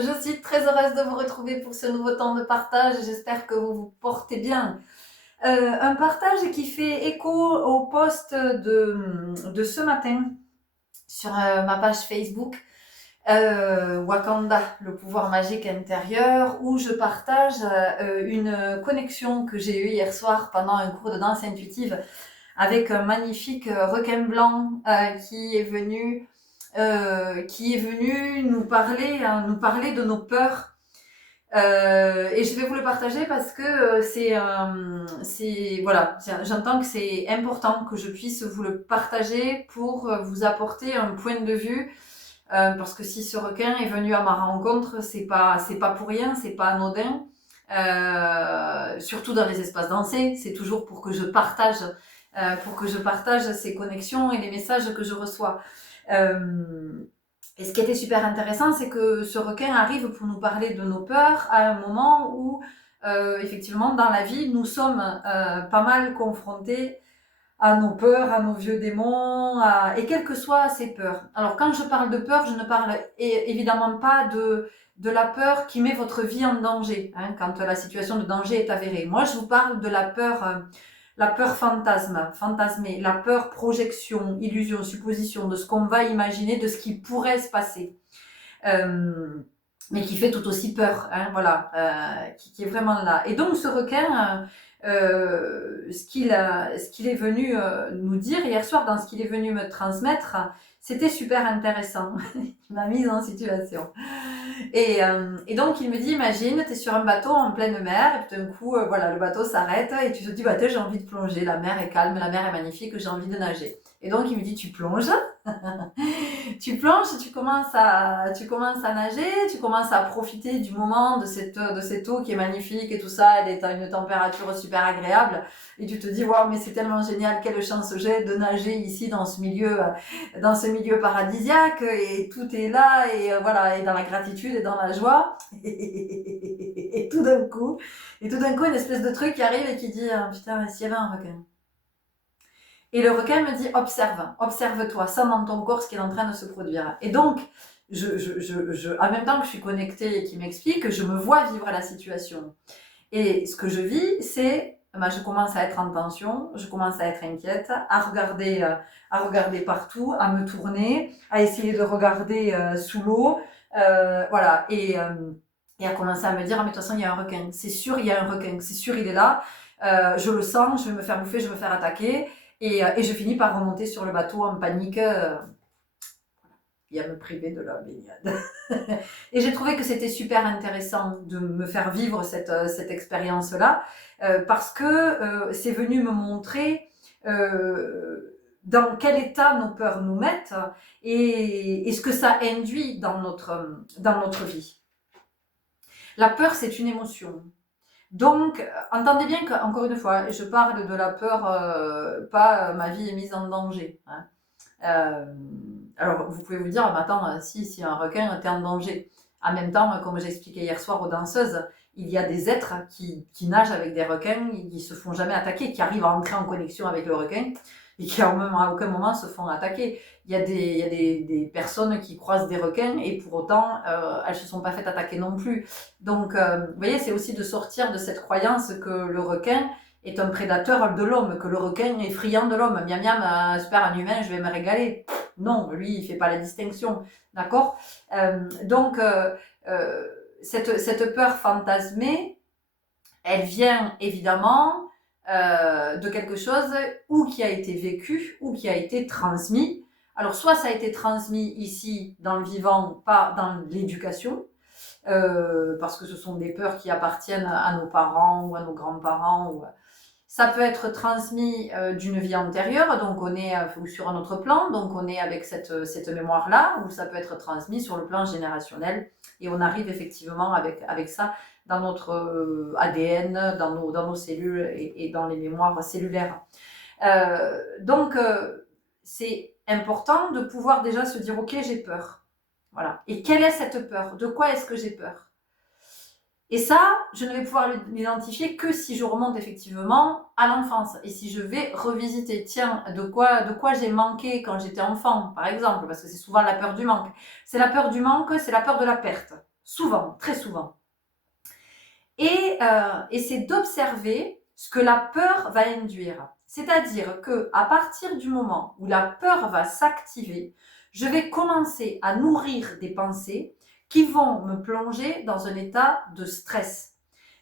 Je suis très heureuse de vous retrouver pour ce nouveau temps de partage. J'espère que vous vous portez bien. Un partage qui fait écho au post de ce matin sur ma page Facebook, Wakanda, le pouvoir magique intérieur, où je partage une connexion que j'ai eue hier soir pendant un cours de danse intuitive avec un magnifique requin blanc qui est venu nous parler de nos peurs. Et je vais vous le partager parce que voilà, j'entends que c'est important que je puisse vous le partager pour vous apporter un point de vue. Parce que si ce requin est venu à ma rencontre, c'est pas pour rien, c'est pas anodin. Surtout dans les espaces dansés, c'est toujours pour que je partage ces connexions et les messages que je reçois. Et ce qui était super intéressant, c'est que ce requin arrive pour nous parler de nos peurs à un moment où, effectivement, dans la vie, nous sommes pas mal confrontés à nos peurs, à nos vieux démons, et quelles que soient ces peurs. Alors, quand je parle de peur, je ne parle évidemment pas de la peur qui met votre vie en danger, hein, quand la situation de danger est avérée. Moi, je vous parle de la peur fantasmée, la peur projection, illusion, supposition, de ce qu'on va imaginer, de ce qui pourrait se passer. Mais qui fait tout aussi peur, hein, voilà, qui est vraiment là. Et donc ce requin, ce qu'il est venu nous dire hier soir, dans ce qu'il est venu me transmettre, c'était super intéressant. Il m'a mise en situation. Et donc il me dit, imagine, tu es sur un bateau en pleine mer, et tout d'un coup, voilà, le bateau s'arrête, et tu te dis, bah, j'ai envie de plonger, la mer est calme, la mer est magnifique, j'ai envie de nager. Et donc il me dit, tu plonges, tu plonges, tu commences à nager, tu commences à profiter du moment de cette eau qui est magnifique et tout ça, elle est à une température super agréable, et tu te dis, waouh, mais c'est tellement génial, quelle chance j'ai de nager ici dans ce milieu paradisiaque, et tout est là, et voilà, et dans la gratitude et dans la joie, et tout d'un coup, une espèce de truc qui arrive et qui dit, putain, mais s'il y avait un requin. Et le requin me dit, observe-toi, sens dans ton corps ce qui est en train de se produire. Et donc, en même temps que je suis connectée et qui m'explique, je me vois vivre la situation. Et ce que je vis, c'est, je commence à être en tension, je commence à être inquiète, à regarder partout, à me tourner, à essayer de regarder sous l'eau, voilà, et à commencer à me dire, mais de toute façon, il y a un requin, c'est sûr, il y a un requin, c'est sûr, il est là, je le sens, je vais me faire bouffer, je vais me faire attaquer, et je finis par remonter sur le bateau en panique, et à me priver de la baignade. Et j'ai trouvé que c'était super intéressant de me faire vivre cette expérience-là, parce que c'est venu me montrer dans quel état nos peurs nous mettent et ce que ça induit dans notre vie. La peur, c'est une émotion. Donc, entendez bien qu'encore une fois, je parle de la peur, pas ma vie est mise en danger. Hein. Alors, vous pouvez vous dire, mais attends, si un requin était en danger. En même temps, comme j'ai expliqué hier soir aux danseuses, il y a des êtres qui nagent avec des requins, qui se font jamais attaquer, qui arrivent à entrer en connexion avec le requin et qui à aucun moment se font attaquer. Il y a des personnes qui croisent des requins et pour autant, elles se sont pas faites attaquer non plus. Donc, vous voyez, c'est aussi de sortir de cette croyance que le requin est un prédateur de l'homme, que le requin est friand de l'homme. Miam miam, super, un humain, je vais me régaler. Non, lui, il fait pas la distinction, d'accord. Donc, cette peur fantasmée, elle vient évidemment de quelque chose ou qui a été vécu ou qui a été transmis. Alors, soit ça a été transmis ici dans le vivant, pas dans l'éducation, parce que ce sont des peurs qui appartiennent à nos parents ou à nos grands-parents. Ça peut être transmis d'une vie antérieure, donc on est sur un autre plan, donc on est avec cette mémoire-là, ou ça peut être transmis sur le plan générationnel, et on arrive effectivement avec ça dans notre ADN, dans nos cellules et dans les mémoires cellulaires. Donc, c'est important de pouvoir déjà se dire, ok, j'ai peur. Voilà. Et quelle est cette peur? De quoi est-ce que j'ai peur? Et ça, je ne vais pouvoir l'identifier que si je remonte effectivement à l'enfance. Et si je vais revisiter, tiens, de quoi j'ai manqué quand j'étais enfant, par exemple, parce que c'est souvent la peur du manque. C'est la peur du manque, c'est la peur de la perte. souvent, très souvent. Et c'est d'observer ce que la peur va induire. C'est-à-dire qu'à partir du moment où la peur va s'activer, je vais commencer à nourrir des pensées qui vont me plonger dans un état de stress.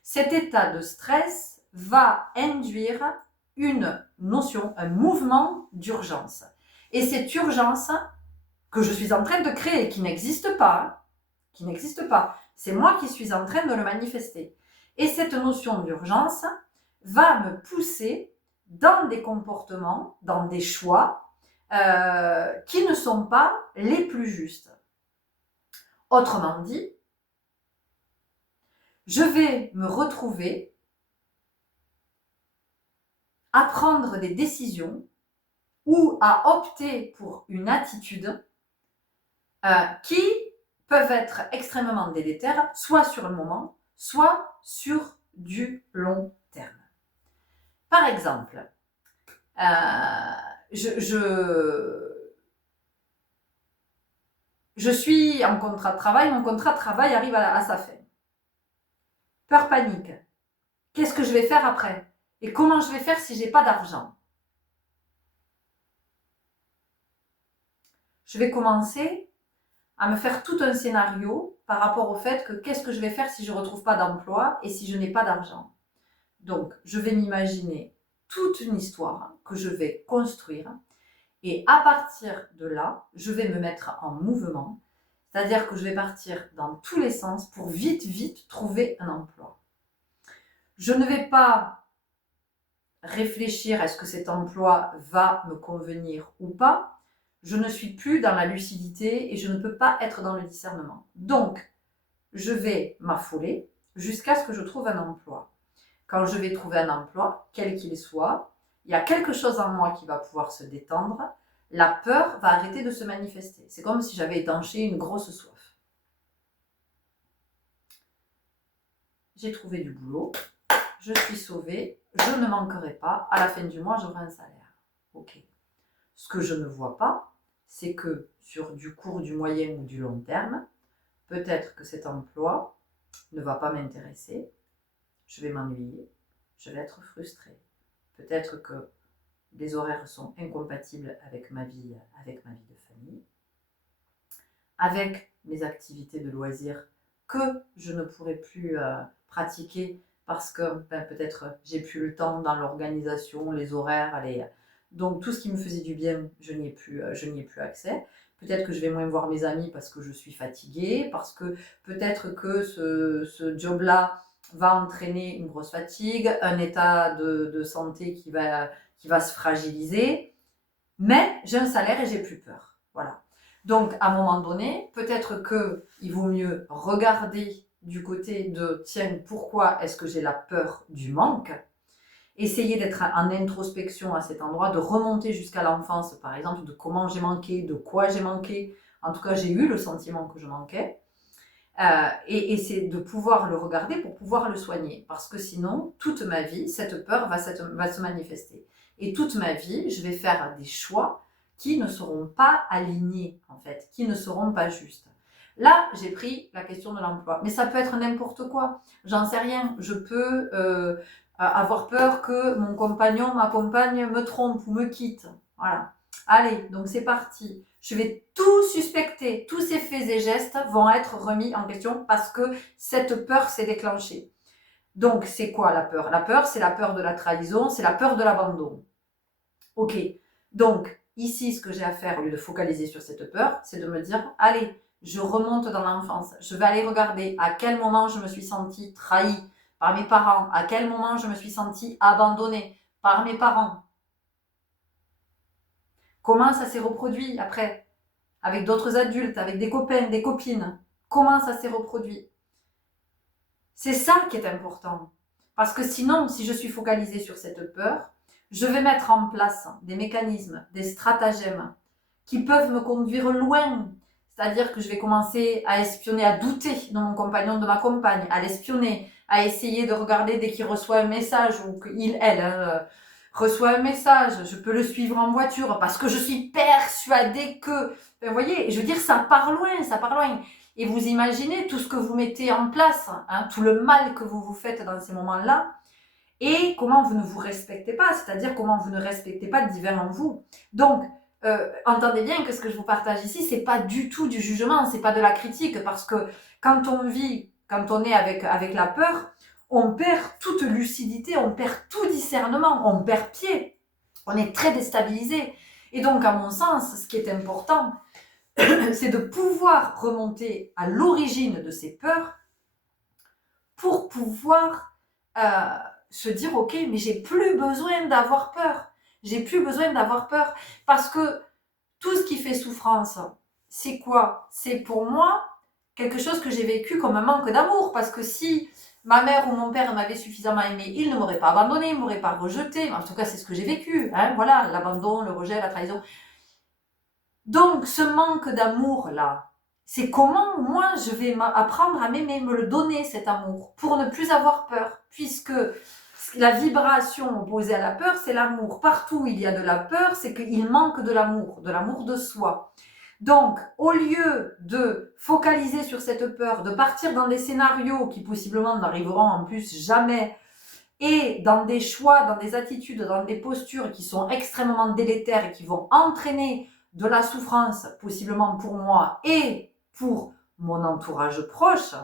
Cet état de stress va induire une notion, un mouvement d'urgence. Et cette urgence que je suis en train de créer, qui n'existe pas, c'est moi qui suis en train de le manifester. Et cette notion d'urgence va me pousser dans des comportements, dans des choix qui ne sont pas les plus justes. Autrement dit, je vais me retrouver à prendre des décisions ou à opter pour une attitude qui peuvent être extrêmement délétères, soit sur le moment, soit sur du long terme. Par exemple, je suis en contrat de travail, mon contrat de travail arrive à sa fin. Peur, panique. Qu'est-ce que je vais faire après? Et comment je vais faire si j'ai pas d'argent? Je vais commencer à me faire tout un scénario par rapport au fait que qu'est-ce que je vais faire si je ne retrouve pas d'emploi et si je n'ai pas d'argent. Donc, je vais m'imaginer toute une histoire que je vais construire et à partir de là, je vais me mettre en mouvement, c'est-à-dire que je vais partir dans tous les sens pour vite trouver un emploi. Je ne vais pas réfléchir à ce que cet emploi va me convenir ou pas. Je ne suis plus dans la lucidité et je ne peux pas être dans le discernement. Donc, je vais m'affoler jusqu'à ce que je trouve un emploi. Quand je vais trouver un emploi, quel qu'il soit, il y a quelque chose en moi qui va pouvoir se détendre. La peur va arrêter de se manifester. C'est comme si j'avais étanché une grosse soif. J'ai trouvé du boulot, je suis sauvée, je ne manquerai pas, à la fin du mois, j'aurai un salaire. Ok. Ce que je ne vois pas, c'est que sur du court, du moyen ou du long terme, peut-être que cet emploi ne va pas m'intéresser, je vais m'ennuyer, je vais être frustrée. Peut-être que les horaires sont incompatibles avec ma vie de famille, avec mes activités de loisirs que je ne pourrai plus pratiquer parce que peut-être j'ai plus le temps dans l'organisation, les horaires, donc tout ce qui me faisait du bien, je n'y ai plus accès. Peut-être que je vais moins voir mes amis parce que je suis fatiguée, parce que peut-être que ce job-là va entraîner une grosse fatigue, un état de santé qui va se fragiliser, mais j'ai un salaire et j'ai plus peur. Voilà. Donc, à un moment donné, peut-être qu'il vaut mieux regarder du côté de « tiens, pourquoi est-ce que j'ai la peur du manque ?» Essayer d'être en introspection à cet endroit, de remonter jusqu'à l'enfance, par exemple, de comment j'ai manqué, de quoi j'ai manqué. En tout cas, j'ai eu le sentiment que je manquais. Et c'est de pouvoir le regarder pour pouvoir le soigner. Parce que sinon, toute ma vie, cette peur va se manifester. Et toute ma vie, je vais faire des choix qui ne seront pas alignés, en fait, qui ne seront pas justes. Là, j'ai pris la question de l'emploi. Mais ça peut être n'importe quoi. J'en sais rien. Je peux avoir peur que mon compagnon, ma compagne me trompe ou me quitte. Voilà. Allez, donc c'est parti. Je vais tout suspecter. Tous ces faits et gestes vont être remis en question parce que cette peur s'est déclenchée. Donc, c'est quoi la peur? La peur, c'est la peur de la trahison, c'est la peur de l'abandon. Ok. Donc, ici, ce que j'ai à faire, au lieu de focaliser sur cette peur, c'est de me dire, allez, je remonte dans l'enfance. Je vais aller regarder à quel moment je me suis sentie trahie par mes parents, à quel moment je me suis sentie abandonnée par mes parents. Comment ça s'est reproduit après, avec d'autres adultes, avec des copains, des copines. Comment ça s'est reproduit? C'est ça qui est important. Parce que sinon, si je suis focalisée sur cette peur, je vais mettre en place des mécanismes, des stratagèmes qui peuvent me conduire loin. C'est-à-dire que je vais commencer à espionner, à douter de mon compagnon, de ma compagne, à l'espionner, à essayer de regarder dès qu'il reçoit un message ou elle reçoit un message, je peux le suivre en voiture parce que je suis persuadée que... vous voyez, je veux dire, ça part loin, ça part loin. et vous imaginez tout ce que vous mettez en place, hein, tout le mal que vous vous faites dans ces moments-là, et comment vous ne vous respectez pas, c'est-à-dire comment vous ne respectez pas le divin en vous. Donc, entendez bien que ce que je vous partage ici, c'est pas du tout du jugement, c'est pas de la critique, parce que quand on vit, quand on est avec la peur, on perd toute lucidité, on perd tout discernement, on perd pied, on est très déstabilisé. Et donc, à mon sens, ce qui est important, c'est de pouvoir remonter à l'origine de ces peurs pour pouvoir se dire, ok, mais j'ai plus besoin d'avoir peur. J'ai plus besoin d'avoir peur parce que tout ce qui fait souffrance, c'est quoi? C'est pour moi quelque chose que j'ai vécu comme un manque d'amour, parce que si ma mère ou mon père m'avait suffisamment aimé, ils ne m'auraient pas abandonné, ils ne m'auraient pas rejeté. En tout cas, c'est ce que j'ai vécu. Hein, voilà, l'abandon, le rejet, la trahison. Donc, ce manque d'amour-là, c'est comment moi je vais apprendre à m'aimer, me le donner cet amour, pour ne plus avoir peur, puisque la vibration opposée à la peur, c'est l'amour. Partout où il y a de la peur, c'est qu'il manque de l'amour de soi. Donc, au lieu de focaliser sur cette peur, de partir dans des scénarios qui possiblement n'arriveront en plus jamais, et dans des choix, dans des attitudes, dans des postures qui sont extrêmement délétères et qui vont entraîner de la souffrance, possiblement pour moi et pour mon entourage proche,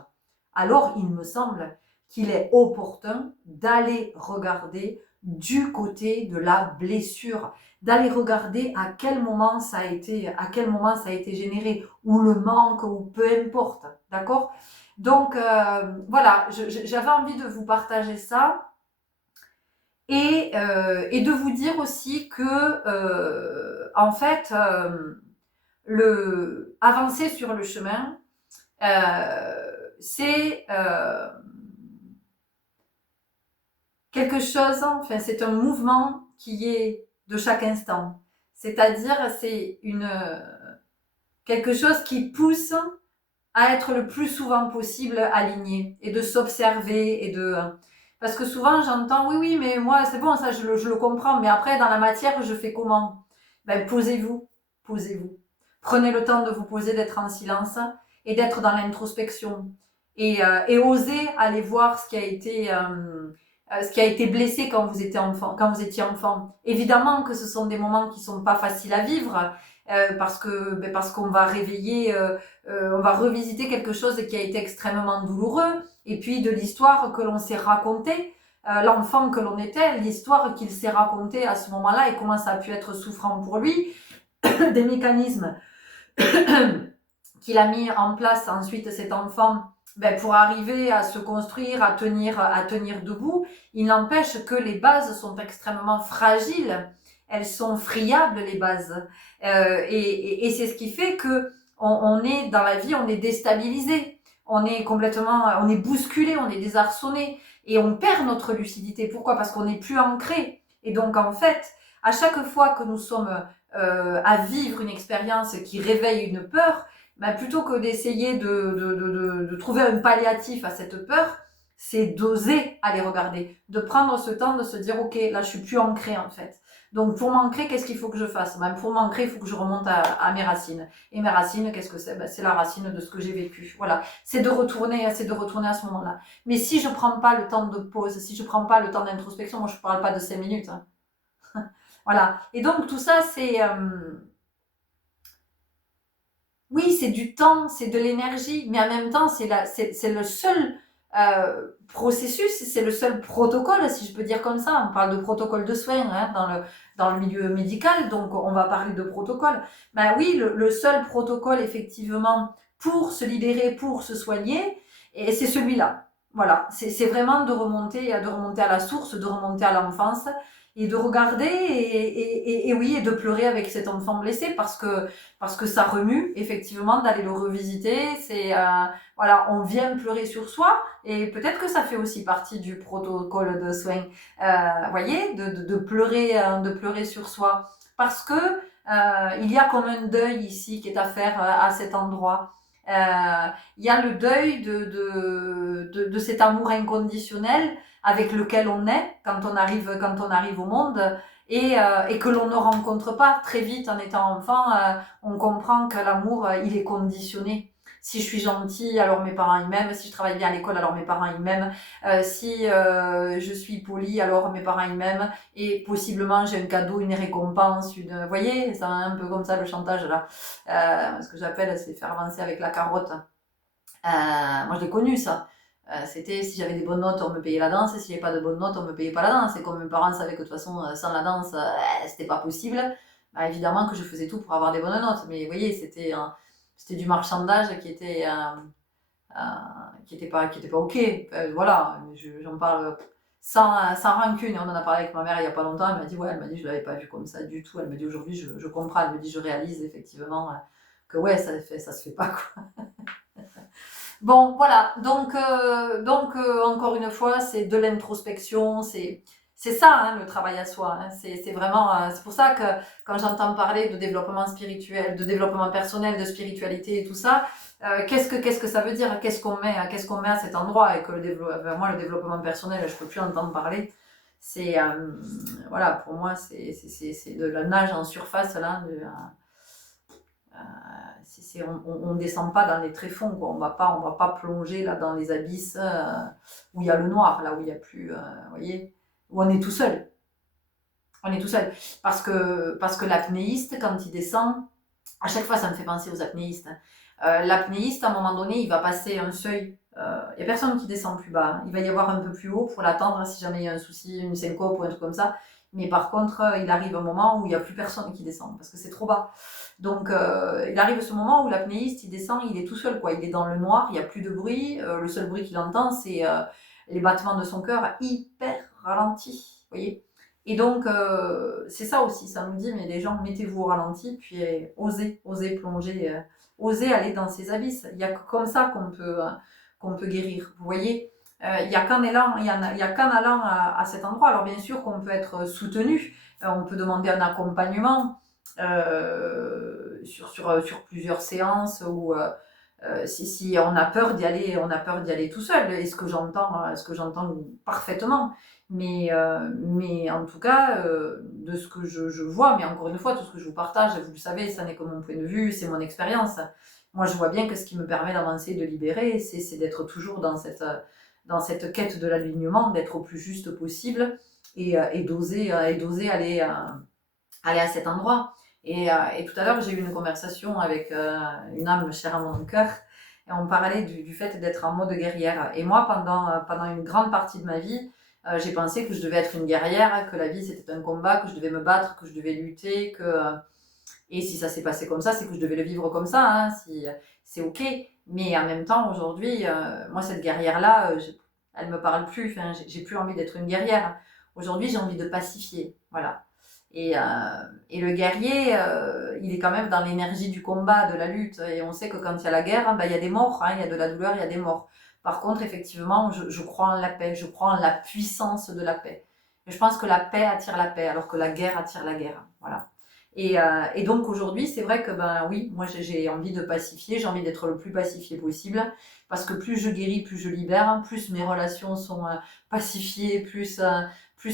alors il me semble qu'il est opportun d'aller regarder du côté de la blessure, d'aller regarder à quel moment ça a été généré, ou le manque, ou peu importe, d'accord? Donc voilà, j'avais envie de vous partager ça. Et de vous dire aussi que, en fait, avancer sur le chemin, c'est quelque chose, enfin, c'est un mouvement qui est de chaque instant. C'est-à-dire, c'est quelque chose qui pousse à être le plus souvent possible aligné et de s'observer et de... Parce que souvent j'entends, oui, mais moi c'est bon, ça je le comprends, mais après dans la matière je fais comment? Ben posez-vous. Prenez le temps de vous poser, d'être en silence et d'être dans l'introspection. Et osez aller voir ce qui a été blessé quand vous étiez enfant. Évidemment que ce sont des moments qui sont pas faciles à vivre, parce qu'on va réveiller, on va revisiter quelque chose qui a été extrêmement douloureux, et puis de l'histoire que l'on s'est racontée, l'enfant que l'on était, l'histoire qu'il s'est racontée à ce moment-là et comment ça a pu être souffrant pour lui, des mécanismes qu'il a mis en place ensuite cet enfant, pour arriver à se construire, à tenir debout. Il n'empêche que les bases sont extrêmement fragiles, elles sont friables les bases, et c'est ce qui fait que on est dans la vie, on est déstabilisé, on est bousculé, on est désarçonné et on perd notre lucidité. Pourquoi? Parce qu'on n'est plus ancré. Et donc en fait, à chaque fois que nous sommes à vivre une expérience qui réveille une peur, plutôt que d'essayer de trouver un palliatif à cette peur, c'est d'oser aller regarder, de prendre ce temps de se dire ok, là je suis plus ancrée en fait. Donc pour m'ancrer, qu'est-ce qu'il faut que je fasse? Pour m'ancrer, il faut que je remonte à mes racines. Et mes racines, qu'est-ce que c'est? C'est la racine de ce que j'ai vécu. Voilà, c'est de retourner à ce moment-là. Mais si je prends pas le temps de pause, si je prends pas le temps d'introspection, moi je parle pas de 5 minutes. Hein. Voilà. Et donc tout ça, c'est oui, c'est du temps, c'est de l'énergie, mais en même temps, c'est le seul processus, c'est le seul protocole, si je peux dire comme ça. On parle de protocole de soins hein, dans le milieu médical, donc on va parler de protocole. Oui, le seul protocole, effectivement, pour se libérer, pour se soigner, et c'est celui-là. Voilà, c'est vraiment de remonter à la source, de remonter à l'enfance, et de regarder et oui, et de pleurer avec cet enfant blessé parce que ça remue effectivement d'aller le revisiter. C'est voilà, on vient pleurer sur soi et peut-être que ça fait aussi partie du protocole de soins. Voyez, de pleurer sur soi parce que il y a comme un deuil ici qui est à faire à cet endroit. Il y a le deuil de cet amour inconditionnel avec lequel on est quand on arrive au monde et que l'on ne rencontre pas très vite en étant enfant. On comprend que l'amour il est conditionné. Si je suis gentille, alors mes parents ils m'aiment. Si je travaille bien à l'école, alors mes parents ils m'aiment. Si je suis polie, alors mes parents ils m'aiment. Et possiblement j'ai un cadeau, une récompense, vous voyez, c'est un peu comme ça le chantage là. Ce que j'appelle, c'est faire avancer avec la carotte. Moi, je l'ai connu, ça. C'était si j'avais des bonnes notes, on me payait la danse, et si j'avais pas de bonnes notes, on me payait pas la danse. Et comme mes parents savaient que de toute façon, sans la danse, c'était pas possible, bah, évidemment que je faisais tout pour avoir des bonnes notes. Mais vous voyez, c'était du marchandage qui était pas ok. Voilà, j'en parle sans rancune. Et on en a parlé avec ma mère il y a pas longtemps. Elle m'a dit, ouais, elle m'a dit, je l'avais pas vu comme ça du tout. Elle me dit, aujourd'hui, je comprends. Elle me dit, je réalise effectivement que ouais, ça se fait pas, quoi. Bon, voilà. Donc, encore une fois, c'est de l'introspection, c'est ça, hein, le travail à soi. Hein. C'est vraiment, c'est pour ça que quand j'entends parler de développement spirituel, de développement personnel, de spiritualité et tout ça, qu'est-ce que ça veue dire? Qu'est-ce qu'on met à cet endroit? Et que moi, le développement personnel, je peux plus entendre parler. C'est, voilà, pour moi, c'est de la nage en surface là. On descend pas dans les tréfonds, quoi. On va pas plonger là dans les abysses où il y a le noir, là où il y a plus, vous voyez, où on est tout seul. On est tout seul. Parce que l'apnéiste, quand il descend, à chaque fois ça me fait penser aux apnéistes. Hein. L'apnéiste, à un moment donné, il va passer un seuil. Il n'y a personne qui descend plus bas. Hein. Il va y avoir un peu plus haut pour l'attendre si jamais il y a un souci, une syncope ou un truc comme ça. Mais par contre, il arrive un moment où il n'y a plus personne qui descend parce que c'est trop bas. Donc, il arrive ce moment où l'apnéiste, il descend, il est tout seul, quoi. Il est dans le noir, il n'y a plus de bruit. Le seul bruit qu'il entend, c'est les battements de son cœur hyper ralentis, vous voyez. Et donc, c'est ça aussi, ça nous dit, mais les gens, mettez-vous au ralenti, puis osez plonger, osez aller dans ces abysses. Il n'y a que comme ça qu'on peut guérir, vous voyez. Il n'y a qu'en allant, il y a qu'en allant à cet endroit. Alors bien sûr qu'on peut être soutenu, on peut demander un accompagnement sur plusieurs séances ou si on a peur d'y aller tout seul. Et ce que j'entends parfaitement. Mais en tout cas, de ce que je vois, mais encore une fois, tout ce que je vous partage, vous le savez, ça n'est que mon point de vue, c'est mon expérience. Moi, je vois bien que ce qui me permet d'avancer, de libérer, c'est d'être toujours dans cette quête de l'alignement, d'être au plus juste possible et d'oser aller à cet endroit. Et tout à l'heure, j'ai eu une conversation avec une âme chère à mon cœur, et on parlait du fait d'être en mode guerrière. Et moi, pendant une grande partie de ma vie, j'ai pensé que je devais être une guerrière, que la vie c'était un combat, que je devais me battre, que je devais lutter, et si ça s'est passé comme ça, c'est que je devais le vivre comme ça, hein, c'est ok. Mais en même temps, aujourd'hui, moi, cette guerrière-là, elle me parle plus, enfin, j'ai plus envie d'être une guerrière. Aujourd'hui, j'ai envie de pacifier, voilà. Et le guerrier, il est quand même dans l'énergie du combat, de la lutte. Et on sait que quand il y a la guerre, ben, il y a des morts, hein, il y a de la douleur, il y a des morts. Par contre, effectivement, je crois en la paix, je crois en la puissance de la paix. Et je pense que la paix attire la paix, alors que la guerre attire la guerre. Voilà. Et donc aujourd'hui, c'est vrai que ben oui, moi j'ai envie de pacifier, j'ai envie d'être le plus pacifié possible, parce que plus je guéris, plus je libère, plus mes relations sont pacifiées, plus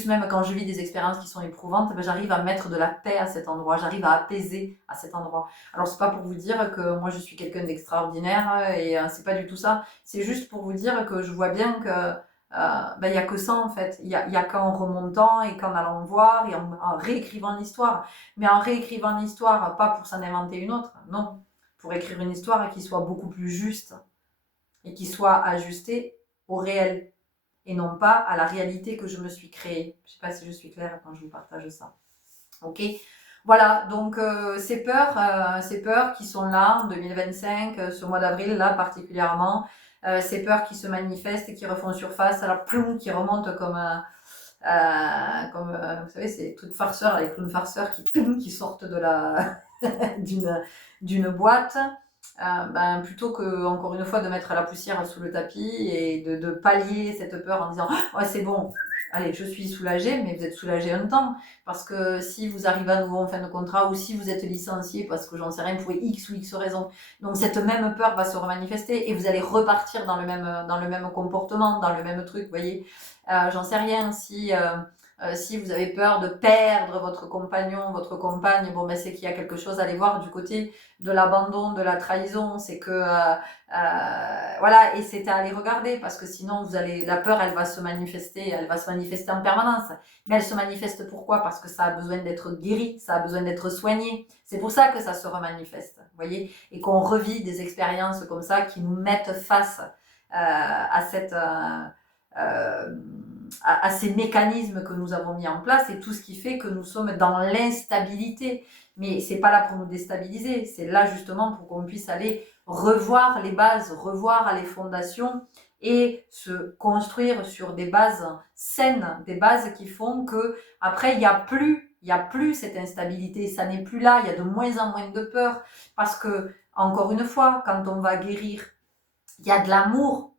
même quand je vis des expériences qui sont éprouvantes, ben, j'arrive à mettre de la paix à cet endroit, j'arrive à apaiser à cet endroit. Alors c'est pas pour vous dire que moi je suis quelqu'un d'extraordinaire et c'est pas du tout ça, c'est juste pour vous dire que je vois bien que ben, il y a que ça en fait, il y a qu'en remontant et qu'en allant voir et en réécrivant l'histoire. Mais en réécrivant l'histoire, pas pour s'en inventer une autre, non, pour écrire une histoire qui soit beaucoup plus juste et qui soit ajustée au réel et non pas à la réalité que je me suis créée. Je ne sais pas si je suis claire quand je vous partage ça. Ok. Voilà, donc ces peurs qui sont là en 2025, ce mois d'avril là particulièrement, ces peurs qui se manifestent et qui refont surface, alors ploum, qui remontent vous savez, ces trucs farceurs, les clowns farceurs qui sortent de d'une boîte. Ben, plutôt que, encore une fois, de mettre la poussière sous le tapis et de pallier cette peur en disant « Ouais, c'est bon, allez, je suis soulagée », mais vous êtes soulagée un temps. Parce que si vous arrivez à nouveau en fin de contrat ou si vous êtes licencié parce que j'en sais rien, pour X ou X raison, donc cette même peur va se remanifester et vous allez repartir dans le même comportement, dans le même truc, vous voyez. J'en sais rien, si si vous avez peur de perdre votre compagnon, votre compagne, bon ben c'est qu'il y a quelque chose à aller voir du côté de l'abandon, de la trahison, c'est que voilà, et c'est à aller regarder parce que sinon vous allez, la peur elle va se manifester en permanence. Mais elle se manifeste pourquoi? Parce que ça a besoin d'être guéri, ça a besoin d'être soigné. C'est pour ça que ça se remanifeste, vous voyez, et qu'on revit des expériences comme ça qui nous mettent face à cette à ces mécanismes que nous avons mis en place et tout ce qui fait que nous sommes dans l'instabilité. Mais c'est pas là pour nous déstabiliser, c'est là justement pour qu'on puisse aller revoir les bases, revoir les fondations et se construire sur des bases saines, des bases qui font que après il y a plus cette instabilité, ça n'est plus là, il y a de moins en moins de peur parce que encore une fois, quand on va guérir, il y a de l'amour.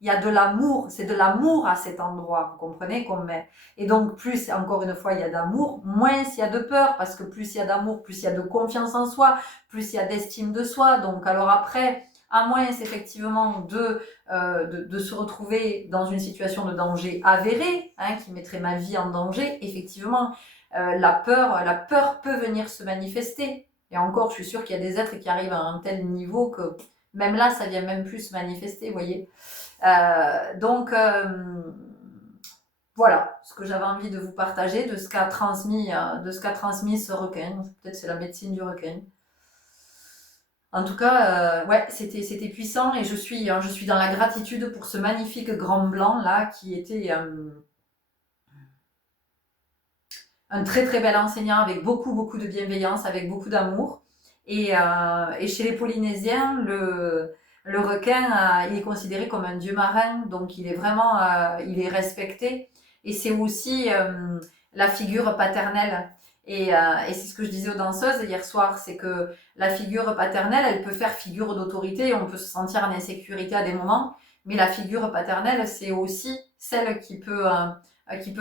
Il y a de l'amour, c'est de l'amour à cet endroit, vous comprenez qu'on met. Et donc, plus, encore une fois, il y a d'amour, moins il y a de peur, parce que plus il y a d'amour, plus il y a de confiance en soi, plus il y a d'estime de soi. Donc, alors après, à moins effectivement de se retrouver dans une situation de danger avéré, hein, qui mettrait ma vie en danger, effectivement, la peur peut venir se manifester. Et encore, je suis sûre qu'il y a des êtres qui arrivent à un tel niveau que même là, ça vient même plus se manifester, vous voyez. Donc, voilà ce que j'avais envie de vous partager, de ce qu'a transmis ce requin. Peut-être c'est la médecine du requin. En tout cas, ouais, c'était puissant et je suis dans la gratitude pour ce magnifique grand blanc là qui était un très très bel enseignant avec beaucoup de bienveillance, avec beaucoup d'amour. Et chez les Polynésiens, le requin, il est considéré comme un dieu marin, donc il est vraiment, il est respecté. Et c'est aussi la figure paternelle. Et c'est ce que je disais aux danseuses hier soir, c'est que la figure paternelle, elle peut faire figure d'autorité, on peut se sentir en insécurité à des moments, mais la figure paternelle, c'est aussi celle qui peut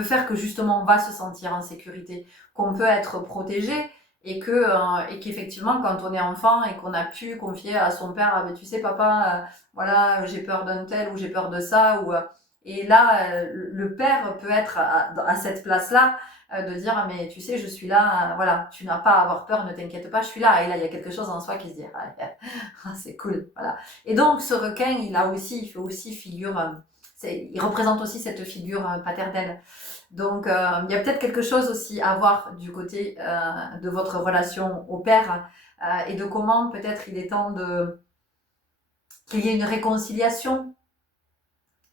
faire que justement on va se sentir en sécurité, qu'on peut être protégé et qu'effectivement quand on est enfant et qu'on a pu confier à son père, ah, ben, tu sais papa, voilà j'ai peur d'un tel ou j'ai peur de ça et là le père peut être à cette place-là de dire ah, mais tu sais je suis là, voilà tu n'as pas à avoir peur, ne t'inquiète pas je suis là et là il y a quelque chose en soi qui se dit ah, c'est cool voilà. Et donc ce requin il fait aussi figure il représente aussi cette figure paternelle. Donc, il y a peut-être quelque chose aussi à voir du côté de votre relation au père et de comment peut-être il est temps qu'il y ait une réconciliation.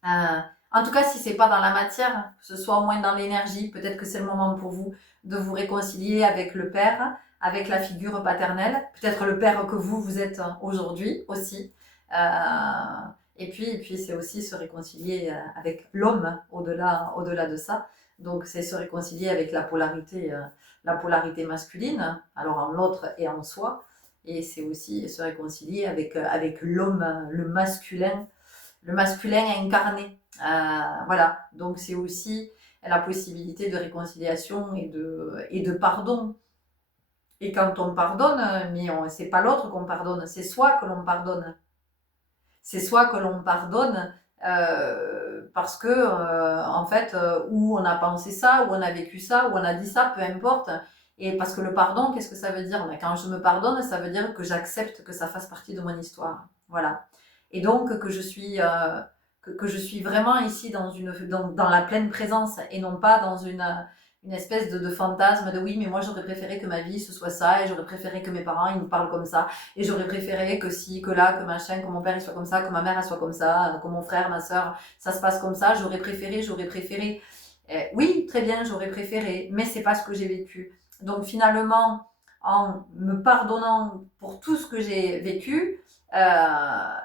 En tout cas, si c'est pas dans la matière, que ce soit au moins dans l'énergie, peut-être que c'est le moment pour vous de vous réconcilier avec le père, avec la figure paternelle, peut-être le père que vous êtes aujourd'hui aussi. Et puis c'est aussi se réconcilier avec l'homme au-delà de ça. Donc c'est se réconcilier avec la polarité masculine, alors en l'autre et en soi. Et c'est aussi se réconcilier avec l'homme, le masculin incarné. Voilà, donc c'est aussi la possibilité de réconciliation et de pardon. Et quand on pardonne, mais c'est pas l'autre qu'on pardonne, c'est soi que l'on pardonne. C'est soi que l'on pardonne parce que, en fait, où on a pensé ça, où on a vécu ça, où on a dit ça, peu importe. Et parce que le pardon, qu'est-ce que ça veut dire? Quand je me pardonne, ça veut dire que j'accepte que ça fasse partie de mon histoire. Voilà. Et donc que que je suis vraiment ici dans la pleine présence et non pas dans une espèce de fantasme de oui, mais moi j'aurais préféré que ma vie ce soit ça et j'aurais préféré que mes parents ils me parlent comme ça et j'aurais préféré que si, que là, que machin, que mon père il soit comme ça, que ma mère elle soit comme ça, que mon frère, ma soeur, ça se passe comme ça, j'aurais préféré. Oui, très bien, j'aurais préféré, mais c'est pas ce que j'ai vécu. Donc finalement, en me pardonnant pour tout ce que j'ai vécu,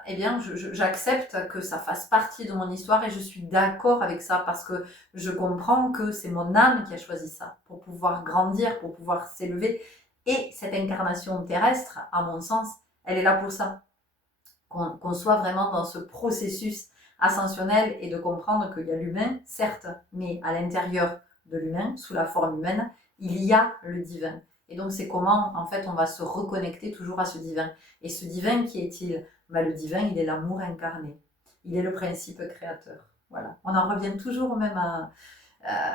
eh bien, j'accepte que ça fasse partie de mon histoire et je suis d'accord avec ça parce que je comprends que c'est mon âme qui a choisi ça pour pouvoir grandir, pour pouvoir s'élever. Et cette incarnation terrestre, à mon sens, elle est là pour ça. Qu'on soit vraiment dans ce processus ascensionnel et de comprendre qu'il y a l'humain, certes, mais à l'intérieur de l'humain, sous la forme humaine, il y a le divin. Et donc c'est comment, en fait, on va se reconnecter toujours à ce divin. Et ce divin, qui est-il? Le divin, il est l'amour incarné. Il est le principe créateur. Voilà. On en revient toujours même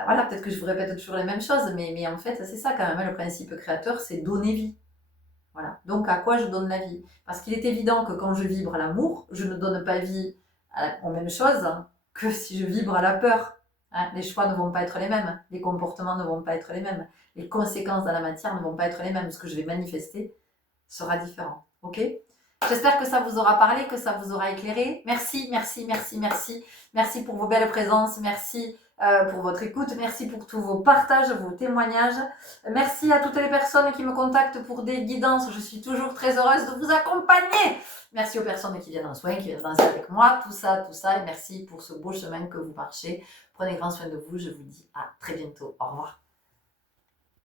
Voilà, peut-être que je vous répète toujours les mêmes choses, mais en fait, c'est ça quand même, le principe créateur, c'est donner vie. Voilà. Donc, à quoi je donne la vie? Parce qu'il est évident que quand je vibre à l'amour, je ne donne pas vie aux mêmes choses que si je vibre à la peur. Hein, les choix ne vont pas être les mêmes, les comportements ne vont pas être les mêmes, les conséquences dans la matière ne vont pas être les mêmes. Ce que je vais manifester sera différent. Ok? J'espère que ça vous aura parlé, que ça vous aura éclairé. Merci, merci, merci, merci. Merci pour vos belles présences. Merci pour votre écoute. Merci pour tous vos partages, vos témoignages. Merci à toutes les personnes qui me contactent pour des guidances. Je suis toujours très heureuse de vous accompagner. Merci aux personnes qui viennent en soins, qui viennent danser avec moi. Tout ça, tout ça. Et merci pour ce beau chemin que vous marchez. Prenez grand soin de vous. Je vous dis à très bientôt. Au revoir.